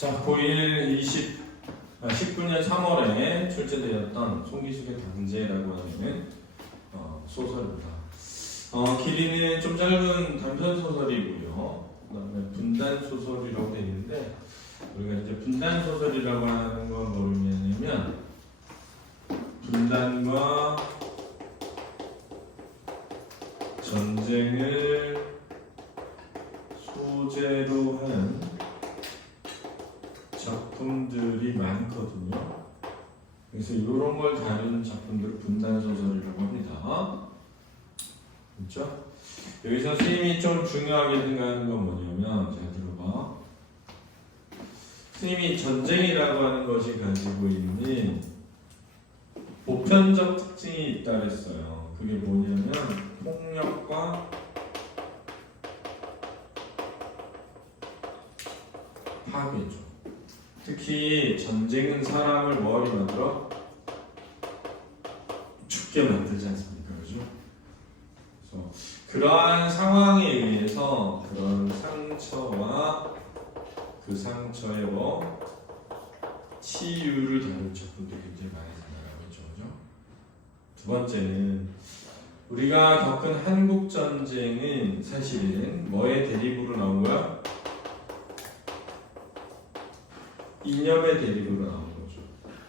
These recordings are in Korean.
자, 고1 19년 3월에 출제되었던 송기숙의 당제라고 하는 소설입니다. 길이는 좀 짧은 단편 소설이고요. 그다음에 분단 소설이라고 되어 있는데 우리가 이제 분단 소설이라고 하는 건 뭐냐면 분단과 전쟁을 소재로 한 작품들이 많거든요. 그래서 이런 걸 다루는 작품들을 분단소설이라고 합니다. 그렇죠? 여기서 스님이 좀 중요하게 생각하는 건 뭐냐면, 잘 들어봐. 스님이 전쟁이라고 하는 것이 가지고 있는 보편적 특징이 있다 그랬어요. 그게 뭐냐면 폭력과 파괴죠. 특히 전쟁은 사람을 뭐하게 만들어? 죽게 만들지 않습니까? 그죠? 그래서 그러한 상황에 의해서 그런 상처와 그 상처의 치유를 다룬 작품들이 굉장히 많이 나가고 있죠. 그죠? 두 번째는 우리가 겪은 한국전쟁은 사실은 뭐의 대립으로 나온 거야? 이념의 대립으로 나온 거죠.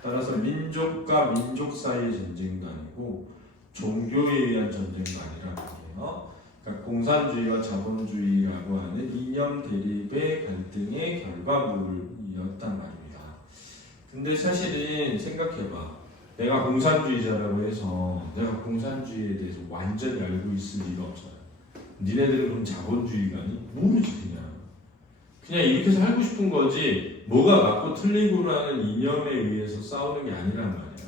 따라서 민족과 민족 사이의 전쟁도 아니고 종교에 의한 전쟁도 아니라는 거예요. 그러니까 공산주의와 자본주의라고 하는 이념 대립의 갈등의 결과물이었단 말입니다. 근데 사실은 생각해봐. 내가 공산주의자라고 해서 내가 공산주의에 대해서 완전히 알고 있을 리가 없잖아. 니네들은 그럼 자본주의가니? 모르지 그냥 이렇게 살고 싶은 거지 뭐가 맞고 틀리고라는 이념에 의해서 싸우는 게 아니란 말이야.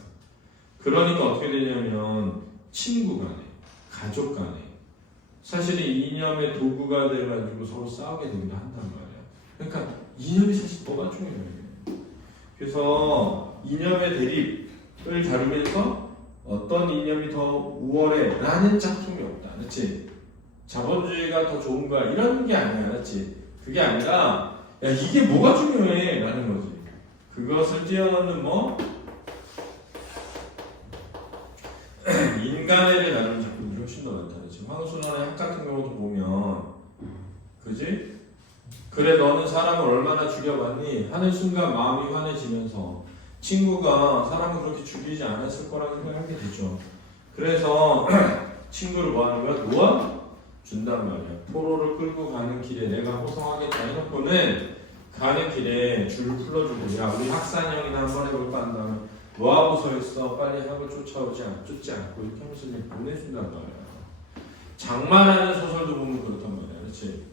그러니까 어떻게 되냐면 친구 간에 가족 간에 사실은 이념의 도구가 돼가지고 서로 싸우게 되기도 한단 말이야. 그러니까 이념이 사실 뭐가 중요해. 그래서 이념의 대립을 다루면서 어떤 이념이 더 우월해 라는 작품이 없다. 그렇지? 자본주의가 더 좋은 거야 이런 게 아니야. 그렇지? 그게 아니라 야 이게 뭐가 중요해 라는 거지. 그것을 뛰어넘는 인간애를 다루는 작품들이 훨씬 더 많다. 지금 황순원의 학 같은 경우도 보면 그지? 그래 너는 사람을 얼마나 죽여봤니? 하는 순간 마음이 환해지면서 친구가 사람을 그렇게 죽이지 않았을 거라는 생각하게 되죠. 그래서 친구를 뭐 하는 거야? 놓아? 준단 말이야. 포로를 끌고 가는 길에 내가 호송하겠다 해놓고는 가는 길에 줄을 풀어주고 야 우리 학산형이나 한번 해볼까 한 다음에 뭐하고 서 있어 빨리 하고 쫓지 않고 이렇게 하면서 그냥 보내준단 말이야. 장만하는 소설도 보면 그렇단 말이야. 그렇지?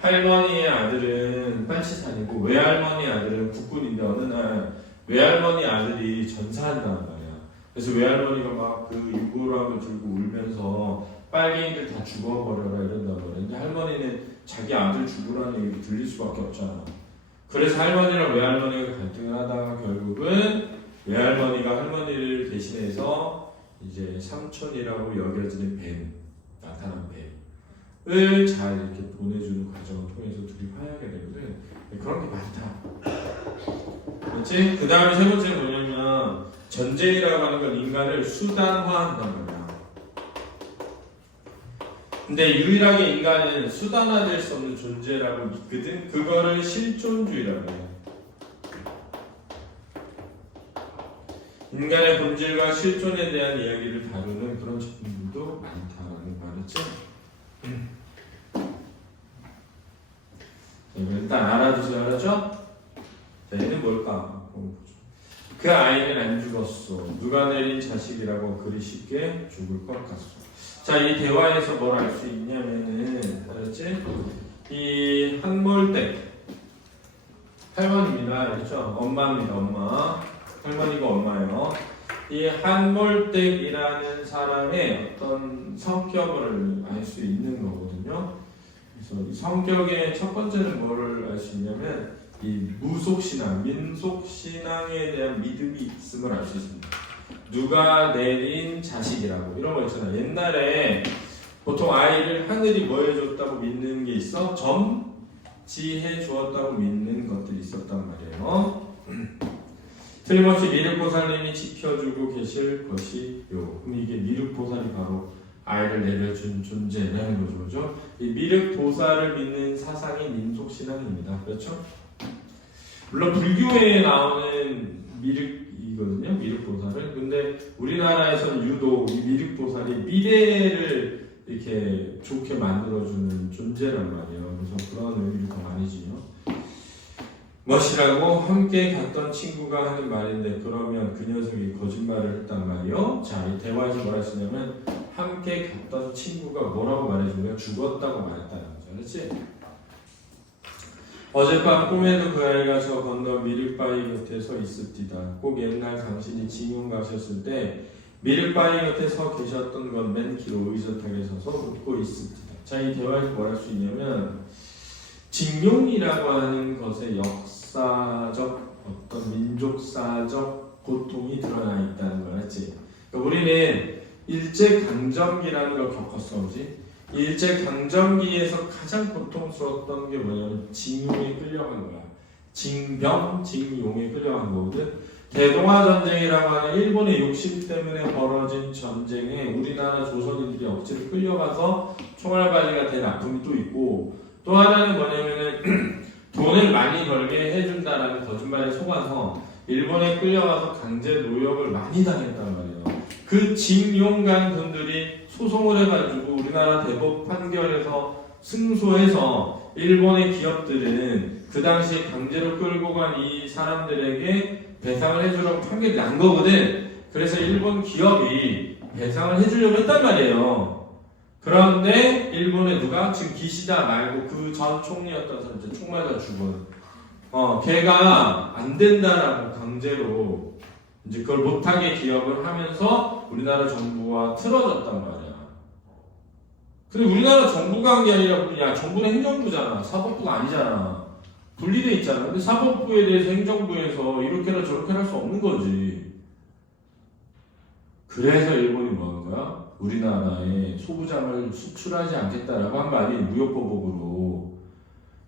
할머니의 아들은 빨치산이고 외할머니 아들은 국군인데 어느 날 외할머니 아들이 전사한단 말이야. 그래서 외할머니가 막 그 유골함을 들고 울면서 빨갱이들 다 죽어버려라 이런단 말이야. 근데 할머니는 자기 아들 죽으라는 얘기 들릴 수밖에 없잖아. 그래서 할머니랑 외할머니가 갈등을 하다가 결국은 외할머니가 할머니를 대신해서 이제 삼촌이라고 여겨지는 뱀, 나타난 뱀을 잘 이렇게 보내주는 과정을 통해서 둘이 화해하게 되거든. 그런 게 많다. 그렇지? 그 다음에 세 번째는 뭐냐면 전쟁이라고 하는 건 인간을 수단화한단 말이야. 근데 유일하게 인간은 수단화될 수 없는 존재라고 믿거든. 그거를 실존주의라고 해. 인간의 본질과 실존에 대한 이야기를 다루는 그런 작품들도 많다라는 말이죠. 일단 알아두세요. 알았죠? 자, 얘는 뭘까? 그 아이는 안 죽었어. 누가 내린 자식이라고 그리 쉽게 죽을 것 같소. 자, 이 대화에서 뭘 알 수 있냐면은, 알았지? 이 한몰댁 할머니입니다. 그렇죠? 엄마입니다. 엄마. 할머니가 엄마예요. 이 한몰댁이라는 사람의 어떤 성격을 알 수 있는 거거든요. 그래서 이 성격의 첫 번째는 뭐를 알 수 있냐면 이 무속신앙, 민속신앙에 대한 믿음이 있음을 알 수 있습니다. 누가 내린 자식이라고 이런 거 있잖아. 옛날에 보통 아이를 하늘이 뭐 해줬다고 믿는 게 있어? 점? 지해 주었다고 믿는 것들이 있었단 말이에요. 틀림없이 미륵보살님이 지켜주고 계실 것이요. 그럼 이게 미륵보살이 바로 아이를 내려준 존재라는 거죠. 그죠? 이 미륵보살을 믿는 사상이 민속신앙입니다. 그렇죠? 물론 불교에 나오는 미륵이거든요. 미륵보살을. 근데 우리나라에서는 유독 이 미륵보살이 미래를 이렇게 좋게 만들어주는 존재란 말이에요. 그래서 그런 의미를 더 많이 지요. 멋이라고 함께 갔던 친구가 하는 말인데 그러면 그 녀석이 거짓말을 했단 말이요. 자, 이 대화에서 뭐라 했냐면 함께 갔던 친구가 뭐라고 말해준 거야? 죽었다고 말했다는 거죠. 그렇지? 어젯밤 꿈에도 그 아이가 저 건너 미륵바위 곁에 서 있읍디다. 꼭 옛날 당신이 징용 가셨을 때 미륵바위 곁에 서 계셨던 건 맨 키로 의젓하게 서서 웃고 있읍디다. 자, 이 대화에서 뭘 할 수 있냐면 징용이라고 하는 것의 역사적 어떤 민족사적 고통이 드러나 있다는 걸 했지. 그러니까 우리는 일제강점기라는 걸 겪었어, 그지? 이 일제강점기에서 가장 고통스러웠던 게 뭐냐면 징용에 끌려간 거야. 징병, 징용에 끌려간 거거든. 대동아전쟁이라고 하는 일본의 욕심 때문에 벌어진 전쟁에 우리나라 조선인들이 억지로 끌려가서 총알바지가 된 아픔이 또 있고, 또 하나는 뭐냐면은 돈을 많이 벌게 해준다라는 거짓말에 속아서 일본에 끌려가서 강제 노역을 많이 당했단 말이에요. 그 징용간 분들이 소송을 해가지고 우리나라 대법 판결에서 승소해서 일본의 기업들은 그 당시에 강제로 끌고 간 이 사람들에게 배상을 해주려고 판결이 난 거거든. 그래서 일본 기업이 배상을 해주려고 했단 말이에요. 그런데 일본에 누가 지금 기시다 말고 그 전 총리였던 사람, 이제 총 맞아 죽은 걔가 안 된다라고 강제로 이제 그걸 못하게 기업을 하면서 우리나라 정부와 틀어졌단 말이야. 근데 우리나라 정부가 한 게 아니라 야 정부는 행정부잖아. 사법부가 아니잖아. 분리돼 있잖아. 근데 사법부에 대해서 행정부에서 이렇게나 저렇게나 할 수 없는 거지. 그래서 일본이 뭐 한 거야? 우리나라에 소부장을 수출하지 않겠다라고 한 말이 무역보복으로.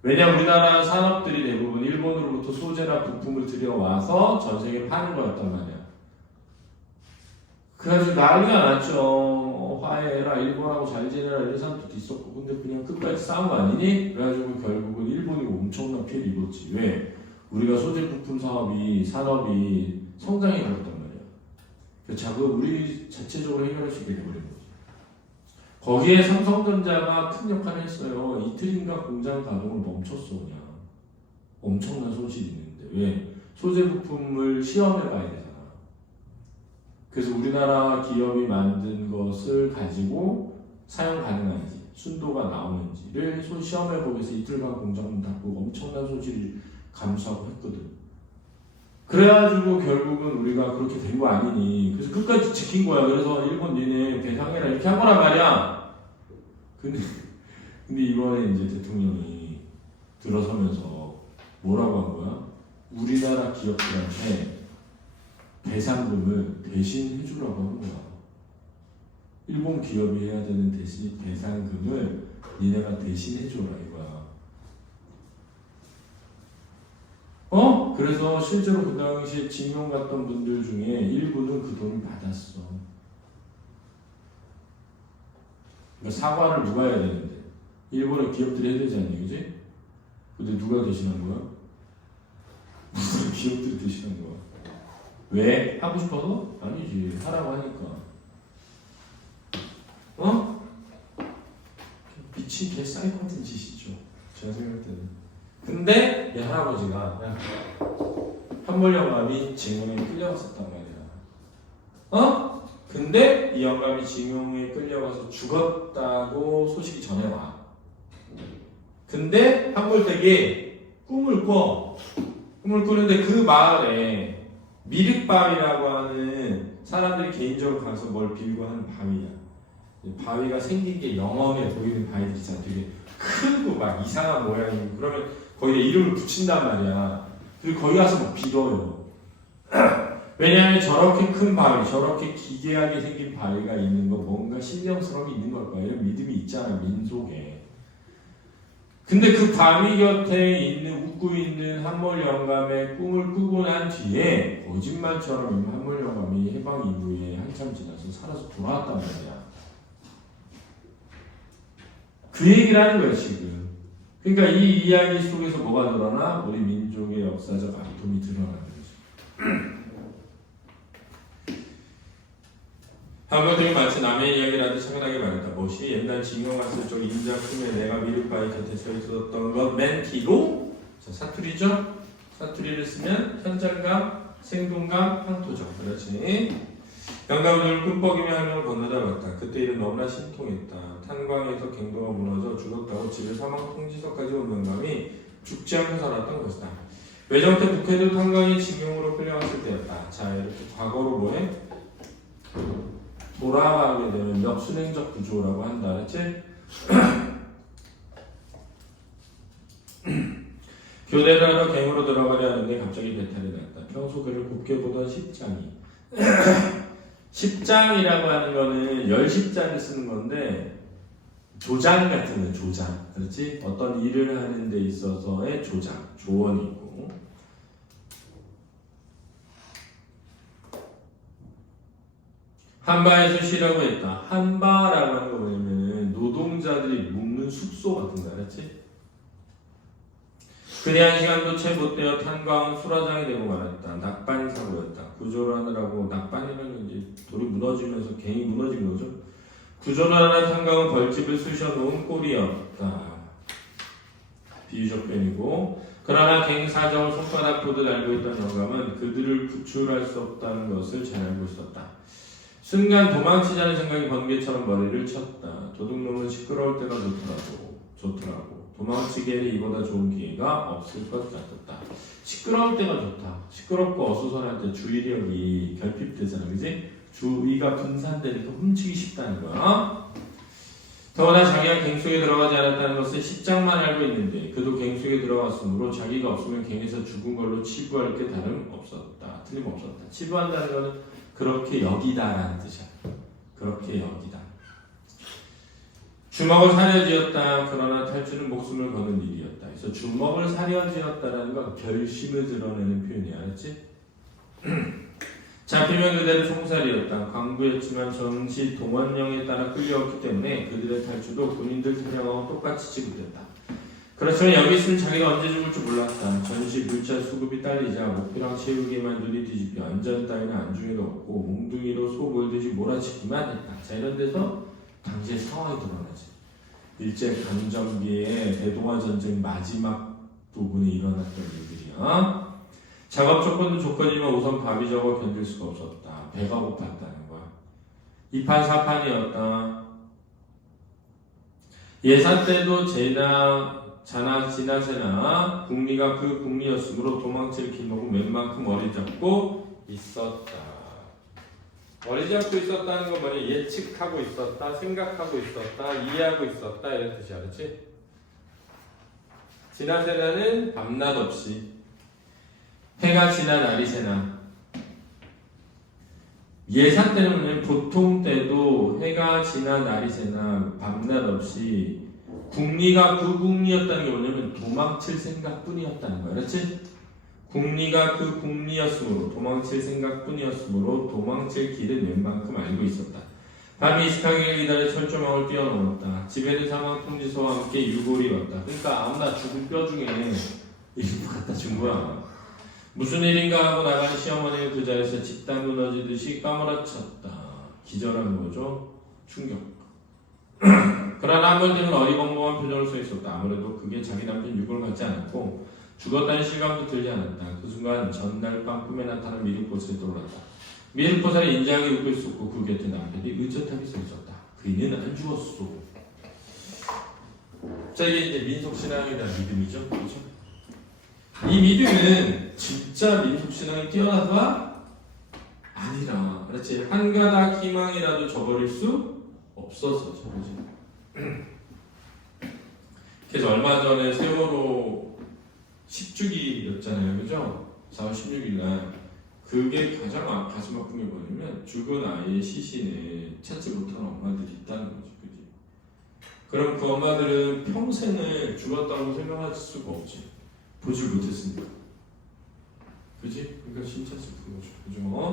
왜냐 우리나라 산업들이 대부분 일본으로부터 소재나 부품을 들여와서 전 세계에 파는 거였단 말이야. 그래가지고 난리가 났죠. 화해해라, 일본하고 잘 지내라 이런 사람들도 있었고. 근데 그냥 끝까지 싸운 거 아니니? 그래가지고 결국은 일본이 엄청난 피해를 입었지. 왜? 우리가 소재 부품 산업이 성장해 버렸단 말이야. 자, 그거 우리 자체적으로 해결할 수 있게 돼버린 거지. 거기에 삼성전자가 큰 역할을 했어요. 이틀인가 공장 가동을 멈췄어. 그냥 엄청난 손실이 있는데. 왜? 소재 부품을 시험해봐야 되잖아. 그래서 우리나라 기업이 만든 것을 가지고 사용 가능한지 순도가 나오는지를 시험해보기 위해서 이틀간 공장 닫고 엄청난 손실을 감수하고 했거든. 그래가지고 결국은 우리가 그렇게 된 거 아니니. 그래서 끝까지 지킨 거야. 그래서 일본 니네 배상해라 이렇게 한 거란 말이야. 근데 이번에 이제 대통령이 들어서면서 뭐라고 한 거야? 우리나라 기업들한테 배상금을 대신 해주라고 하는 거야. 일본 기업이 해야 되는 대신 배상금을 니네가 대신 해줘라 이거야. 그래서 실제로 그 당시에 징용 갔던 분들 중에 일부는 그 돈을 받았어. 그러니까 사과를 누가 해야 되는데? 일본의 기업들이 해야 되지 않니, 그지? 근데 누가 대신한 거야? 무슨 기업들이 대신한 거야? 왜? 하고 싶어서? 아니지. 하라고 하니까. 미친 개싸이 같은 짓이죠. 제가 생각할 때는. 근데 이 할아버지가 한물 영감이 징용에 끌려갔었단 말이야. 근데 이 영감이 징용에 끌려가서 죽었다고 소식이 전해와. 근데 한물댁이 꿈을 꾸는데 그 마을에 미륵바위라고 하는 사람들이 개인적으로 가서 뭘 빌고 하는 바위야. 바위가 생긴 게 영험해 보이는 바위들이 있잖아. 되게 크고 막 이상한 모양이고. 그러면 거기에 이름을 붙인단 말이야. 그리고 거기 가서 막 빌어요. 왜냐하면 저렇게 큰 바위, 저렇게 기괴하게 생긴 바위가 있는 거 뭔가 신령스러움이 있는 걸 거야. 이런 믿음이 있잖아, 민속에. 근데 그 바위 곁에 있는 웃고 있는 한몰 영감의 꿈을 꾸고 난 뒤에 거짓말처럼 한몰 영감이 해방 이후에 한참 지나서 살아서 돌아왔단 말이야. 그 얘기를 하는 거야 지금. 그러니까 이 이야기 속에서 뭐가 드러나? 우리 민족의 역사적 아픔이 드러나는 거죠. 한국들이 마치 남의 이야기를 하듯 차분하게 말했다. 무엇이 옛날 징용 왔을 적 인자 품에 내가 미륵바위 곁에 서 있었던 것 맨 뒤로 자, 사투리죠? 사투리를 쓰면 현장감, 생동감, 황토죠. 그렇지. 영감을 꿈뻑이며 하며 건너다 봤다. 그때 일은 너무나 신통했다. 탄광에서 갱도가 무너져 죽었다고 집에 사망 통지서까지 온 영감이 죽지 않고 살았던 것이다. 외정 때 북해도 탄광이 징용으로 끌려갔을 때였다. 자, 이렇게 과거로 뭐해? 돌아가게 되면 역순행적 구조라고 한다. 그렇지? 교대를 하러 갱으로 들어가려 하는데 갑자기 배탈이 났다. 평소 그를 곱게 보던 십장이 십장이라고 하는 거는 열십자를 쓰는 건데 조장 같은 거 조장. 그렇지? 어떤 일을 하는 데 있어서의 조장, 조언이고 한바에서 쉬라고 했다. 한바라고 하는 거 뭐냐면 노동자들이 묵는 숙소 같은 거 알았지? 그리 한 시간도 채 못되어 탄광은 수라장이 되고 말았다. 낙반 사고였다. 구조를 하느라고 낙반이면 이제 돌이 무너지면서 갱이 무너진 거죠. 구조를 하느라 탄광은 벌집을 쑤셔 놓은 꼴이었다. 비유적 표현이고 그러나 갱 사정을 손바닥 보듯 알고 있던 영감은 그들을 구출할 수 없다는 것을 잘 알고 있었다. 순간 도망치자는 생각이 번개처럼 머리를 쳤다. 도둑놈은 시끄러울 때가 좋더라고. 도망치기에는 이보다 좋은 기회가 없을 것 같았다. 시끄러울 때가 좋다. 시끄럽고 어수선할 때 주의력이 결핍되잖아, 그지? 주의가 분산되니까 훔치기 쉽다는 거야. 더구나 자기가 갱 속에 들어가지 않았다는 것을 십장만 알고 있는데 그도 갱 속에 들어갔으므로 자기가 없으면 갱에서 죽은 걸로 치부할 게 다름없었다. 틀림없었다. 치부한다는 것은 그렇게 여기다라는 뜻이야. 그렇게 여기다. 주먹을 사려지었다. 그러나 탈주는 목숨을 거는 일이었다. 그래서 주먹을 사려지었다라는 건 결심을 드러내는 표현이야. 알았지? 잡히면 그대로 총살이었다. 광부였지만 정시 동원령에 따라 끌려왔기 때문에 그들의 탈주도 군인들 사냥하고 똑같이 취급됐다. 그렇지만 여기 있으면 자기가 언제 죽을 줄 몰랐다. 전시 물자 수급이 딸리자 목표랑 채우기에만 눈이 뒤집혀 안전 따위는 안중에도 없고 몽둥이로 소 몰듯이 몰아치기만 했다. 자, 이런 데서 당시의 상황이 드러나지. 일제 강점기에 대동아 전쟁 마지막 부분이 일어났던 일들이야. 작업 조건도 조건이지만 우선 밥이 적어 견딜 수가 없었다. 배가 고팠다는 거야. 2판 4판이었다. 예산 때도 지나세나 국리가 그 국리였으므로 도망칠 길목은 웬만큼 머리 잡고 있었다. 머리 잡고 있었다는 건 뭐냐? 예측하고 있었다, 생각하고 있었다, 이해하고 있었다 이런 뜻이야, 그렇지? 지나세나는 밤낮 없이 해가 지나 날이 새나. 예산 때는 보통 때도 해가 지나 날이 새나 밤낮 없이 국리가 그 국리였다는 게 뭐냐면 도망칠 생각뿐이었다는 거야. 그렇지? 국리가 그 국리였으므로 도망칠 생각뿐이었으므로 도망칠 길은 웬만큼 알고 있었다. 밤이 이슥하게 기다려 철조망을 뛰어넘었다. 집에는 사망 통지서와 함께 유골이 왔다. 그러니까 아무나 죽은 뼈 중에 일부 갖다 준 거야. 무슨 일인가 하고 나간 시어머니는 그 자리에서 집단 무너지듯이 까무라쳤다. 기절한 거죠. 충격. 그러나 한번쯤은 어리벙벙한 표정을 써 있었다. 아무래도 그게 자기 남편 유골을 갖지 않았고 죽었다는 실감도 들지 않았다. 그 순간 전날 밤 꿈에 나타난 미륵보살이 떠올랐다. 미륵보살이 인자하게 웃고 있었고 그 곁에 남편이 의젓하게 서 있었다. 그이는 안 죽었어. 자, 이게 이제 민속신앙에 대한 믿음이죠. 그렇죠? 이 믿음은 진짜 민속신앙이 뛰어나서가 아니라, 그렇지? 한 가닥 희망이라도 저버릴 수 없어서 저거지. 그래서 얼마 전에 세월호 10주기였잖아요, 그죠? 4월 16일날 그게 가장 가슴 아픈 게 뭐냐면 죽은 아이의 시신을 찾지 못하는 엄마들이 있다는 거지, 그지? 그럼 그 엄마들은 평생을 죽었다고 생각할 수가 없지. 보질 못했으니까. 그지? 그러니까 진짜 슬픈 거죠. 그죠?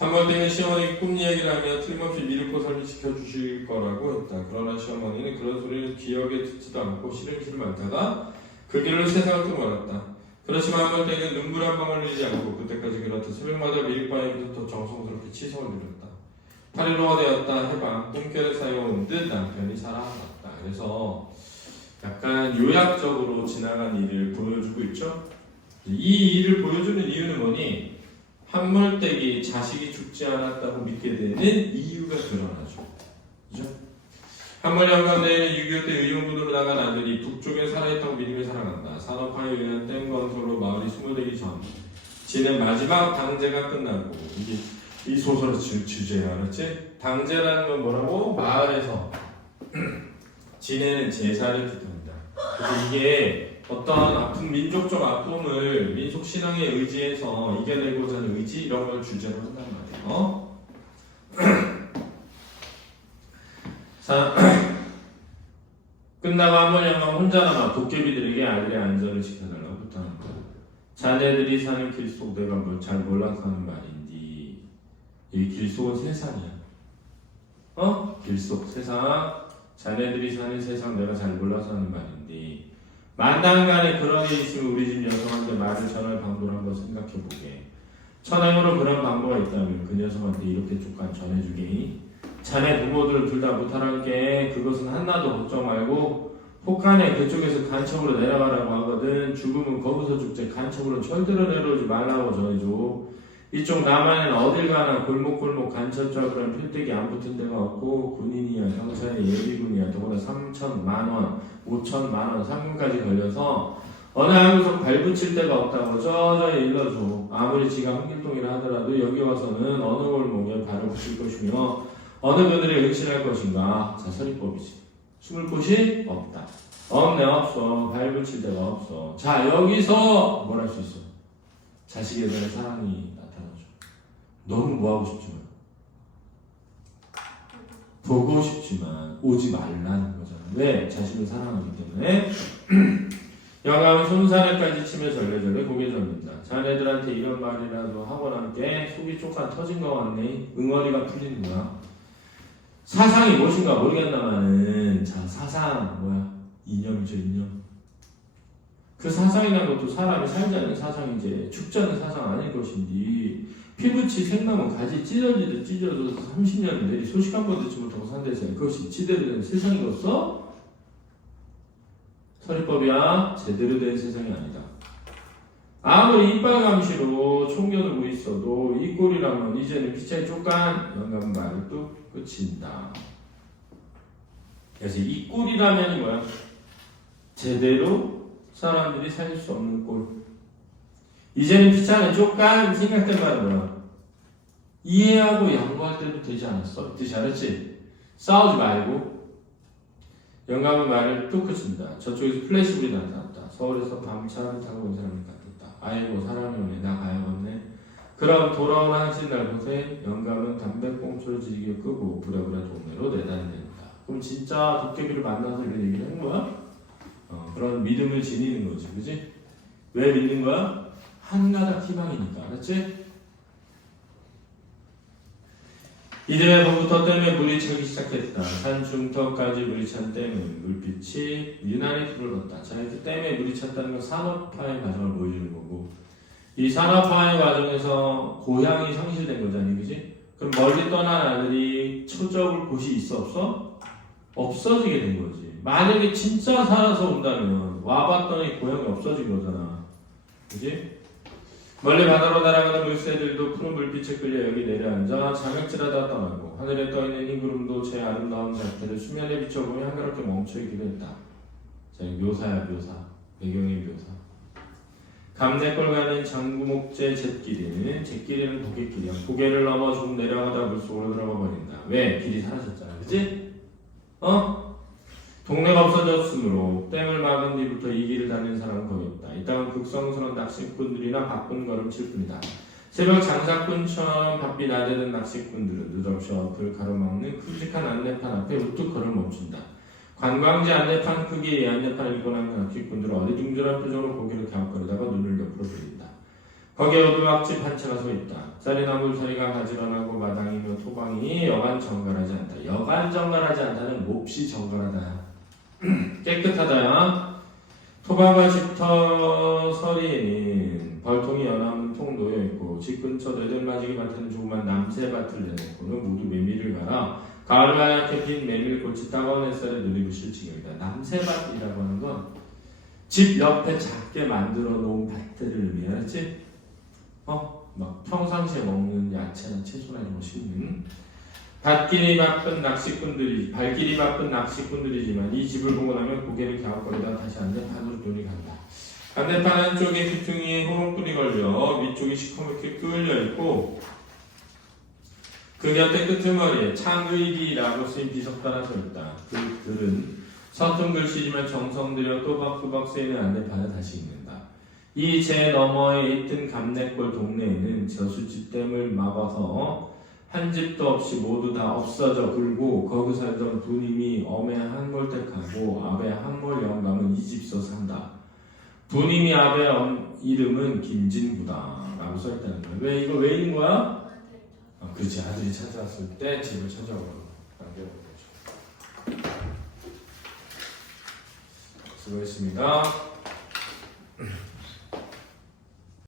한번때는 시어머니 꿈 이야기를 하며 틀림없이 미륵고 설립시켜 주실 거라고 했다. 그러나 시어머니는 그런 소리를 기억에 듣지도 않고 시름시름 앓다가 그 길로 세상을 떠나갔다. 그렇지만 한번때는 눈물 한 방울 흘리지 않고 그때까지 그렇듯 새벽마다 미륵바에부터 정성스럽게 치성을 드렸다. 8일호가 되었다. 해방 꿈결에 쌓여온 듯 남편이 살아났다. 그래서 약간 요약적으로 지나간 일을 보여주고 있죠. 이 일을 보여주는 이유는 뭐니? 한물댁이 자식이 죽지 않았다고 믿게 되는 이유가 드러나죠. 그죠? 한물 영감대에는 6.25 때 의용군으로 나간 아들이 북쪽에 살아있다고 믿으며 살아간다. 산업화에 의한 댐 건설로 마을이 수모되기 전 지는 마지막 당제가 끝나고 이게 이 소설의 주제야, 알았지? 당제라는 건 뭐라고? 마을에서 지내는 제사를 뜻합니다. 그래서 이게 어떤 아픈 민족적 아픔을 민속 신앙에 의지해서 이겨내고자 하는 의지 이런 걸 주제로 한단 말이에요. 자, 끝나고 한번영감 혼자 남아 도깨비들에게 아들의 안전을 지켜달라고 부탁한 거야. 자네들이 사는 길 속 내가 뭘 잘 몰라서 하는 말인데 이 길 속은 세상이야. 길 속 세상, 자네들이 사는 세상 내가 잘 몰라서 하는 말인데 만당간에 그런 게 있으면 우리 집 여성한테 말을 전할 방법을 한번 생각해보게. 천행으로 그런 방법이 있다면 그 여성한테 이렇게 조금 전해주게. 자네 부모들 둘 다 못하라는 게 그것은 하나도 걱정 말고 혹간에 그쪽에서 간첩으로 내려가라고 하거든. 죽으면 거기서 죽지 간첩으로 절대로 내려오지 말라고 전해줘. 이쪽 남한에는 어딜 가나 골목골목 간첩자 그런 필대기 안 붙은 데가 없고 군인이야 경찰이야 예비군이야 더구나 3천만원 5천만원 상금까지 걸려서 어느 한구석 발붙일 데가 없다고 저저히 일러줘. 아무리 지가 홍길동이라 하더라도 여기 와서는 어느 골목에 발을 붙일 것이며 어느 그들이 응신할 것인가. 자, 서리법이지. 숨을 곳이 없다. 없네, 없어. 발 붙일 데가 없어. 자, 여기서 뭘 할 수 있어? 자식에 대한 사랑이 나타나죠. 너무 뭐하고 싶지만 보고 싶지만 오지 말라는 거잖아. 왜? 자식을 사랑하기 때문에. 영감은 손사래까지 치며 절레절레 고개 접는다. 자네들한테 이런 말이라도 하고 난 게 속이 쪼까 터진 것 같네. 응어리가 풀리는 거야. 사상이 무엇인가 모르겠나마는 자 사상 뭐야? 이념이죠. 이념. 그 사상이라는 것도 사람이 살지 않는 사상이지 죽지 않는 사상 아닐 것인데 피부치 생나무 가지 찢어지듯 찢어져서 30년을 내리 소식 한 번 듣지 못하고 산대서 그것이 지대로 된 세상이었어? 서리법이야. 제대로 된 세상이 아니다. 아무리 이빨 감시로 총겨누고 있어도 이 꼴이라면 이제는 피차에 쫓간 영감 말을 또 끝인다. 그래서 이 꼴이라면 뭐야? 제대로 사람들이 살 수 없는 꼴. 이제는 피차는 쫓간 생각된 말은 뭐야? 이해하고 양보할 때도 되지 않았어? 이 뜻이 알았지? 싸우지 말고 영감의 말을 또 끝입니다. 저쪽에서 플래시불이 나타났다. 서울에서 밤차를 타고 온 사람이 같았다. 아이고 사람이 오네. 나 가야겠네. 그럼 돌아온 한신날 곳에 영감은 담배꽁초를 지지게 끄고 부랴부랴 동네로 내다닌다. 그럼 진짜 도깨비를 만나서 이런 얘기를 한 거야? 그런 믿음을 지니는 거지. 그지? 왜 믿는 거야? 한가닥 희망이니까. 알았지? 이듬해 봄부터 댐에 물이 차기 시작했다. 산 중턱까지 물이 찬 댐은 물빛이 유난히 푸르렀다. 자, 이렇게 댐에 물이 찼다는 건 산업화의 과정을 보여주는 거고 이 산업화의 과정에서 고향이 상실된 거잖니, 그지? 그럼 멀리 떠난 아들이 초적을 곳이 있어 없어? 없어지게 된 거지. 만약에 진짜 살아서 온다면 와봤더니 고향이 없어진 거잖아. 그지? 멀리 바다로 날아가는 물새들도 푸른 불빛에 끌려 여기 내려앉아 자격질하다 떠나고 하늘에 떠있는 흰 구름도 제 아름다운 자태를 수면에 비춰보며 한가롭게 멈춰있기도 했다. 자, 묘사야 묘사. 배경의 묘사. 감내골 가는 장구목재 잿길이는 잿길이는 도끼길이야. 고개를 넘어 좀 내려가다 물속으로 들어가 버린다. 왜? 길이 사라졌잖아. 그치? 동네가 없어졌으므로 댐을 막은 뒤부터 이 길을 다니는 사람은 거의 없다. 이 땅은 극성스러운 낚시꾼들이나 바쁜 걸음칠 뿐이다. 새벽 장사꾼처럼 바삐 나대는 낚시꾼들은 느닷없이 앞을 가로막는 큼직한 안내판 앞에 우뚝 걸을 멈춘다. 관광지 안내판 크기 안내판을 읽고 나면 낚시꾼들은 어리둥절한 표정으로 고개를 갸웃거리다가 눈을 옆으로 돌린다. 거기에 오두막집 한 채가 서 있다. 쌀이나물 서리가 가지런하고 마당이며 토방이 여간 정갈하지 않다. 여간 정갈하지 않다는 몹시 정갈하다. 깨끗하다야. 토방과 집터 서리에는 벌통이 연한 통 놓여 있고 집 근처 너들맞이기 밭에는 조그만 남새밭을 내놓고는 모두 메밀을 갈아 가을 하얗게 핀 메밀꽃이 따가운 햇살에 누리부실 지경이다. 남새밭이라고 하는 건 집 옆에 작게 만들어 놓은 밭들을 의미하지? 막 평상시에 먹는 야채나 채소나 이런 거 심는 발길이 바쁜 낚시꾼들이지만 이 집을 보고 나면 고개를 갸웃거리다 다시 안내판으로 눈이 간다. 안내판 한쪽에 귀퉁이에 호롱불이 걸려 위쪽이 시커멓게 끓여 있고 그 곁에 끄트머리에 창의리라고 쓰인 비석도 하나 서 있다. 그 글은 서툰 글씨지만 정성 들여 또박또박 쓰이는 안내판을 다시 읽는다. 이 제 너머에 있던 감내골 동네에는 저수지댐을 막아서 한 집도 없이 모두 다 없어져 불고 거기 살던 부님이 엄해 한몰택하고 아베 한몰 영감은 이 집서 산다. 부님이 아베 이름은 김진구다 라고 써있다는 거야. 왜 이거 왜 읽는 거야? 그렇지. 아들이 찾아왔을 때 집을 찾아오라고 남겨본 거죠. 수고했습니다.